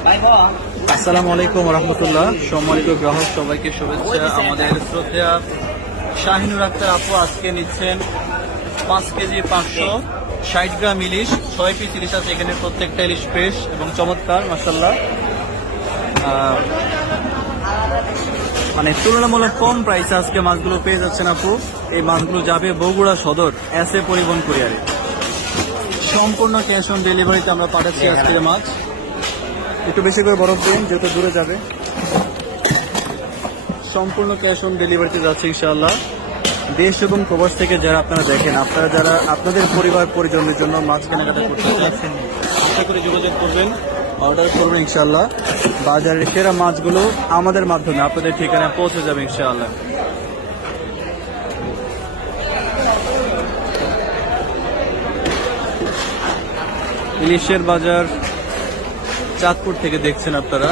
আসসালামু আলাইকুম রহমতুল্লাহ। সম্মানিত গ্রাহক সবাইকে শুভেচ্ছা। আমাদের শ্রদ্ধা শাহিনুর আক্তার আপু আজকে নিচ্ছেন পাঁচ কেজি পাঁচশো ষাট গ্রাম ইলিশ ছয় পিস ইলিশ আছে এখানে প্রত্যেকটা ইলিশ ফ্রেশ এবং চমৎকার মাসাল্লাহ মানে তুলনামূলক কম প্রাইসে আজকে মাছগুলো পেয়ে যাচ্ছেন আপু। এই মাছগুলো যাবে বগুড়া সদর এস এ পরিবহন কুরিয়ারে সম্পূর্ণ ক্যাশ অন ডেলিভারিতে আমরা পাঠাচ্ছি আজকে মাছ। একটু বেশি করে বরফ দিন, যেহেতু দূরে যাবে। সম্পূর্ণ ক্যাশ অন ডেলিভারিতে যাচ্ছে ইনশাআল্লাহ। দেশ এবং প্রবাস থেকে যারা আপনারা দেখেন, আপনারা যারা আপনাদের পরিবার পরিজনের জন্য মাছ কেনাকাটা করতে চাচ্ছেন আশা করি যোগাযোগ করবেন অর্ডার করবেন ইনশাআল্লাহ। বাজারের সেরা মাছগুলো আমাদের মাধ্যমে, আপনাদের ঠিকানায় পৌঁছে যাবে ইনশাআল্লাহ। ইলিশের বাজার চাঁদপুর থেকে দেখছেন আপনারা।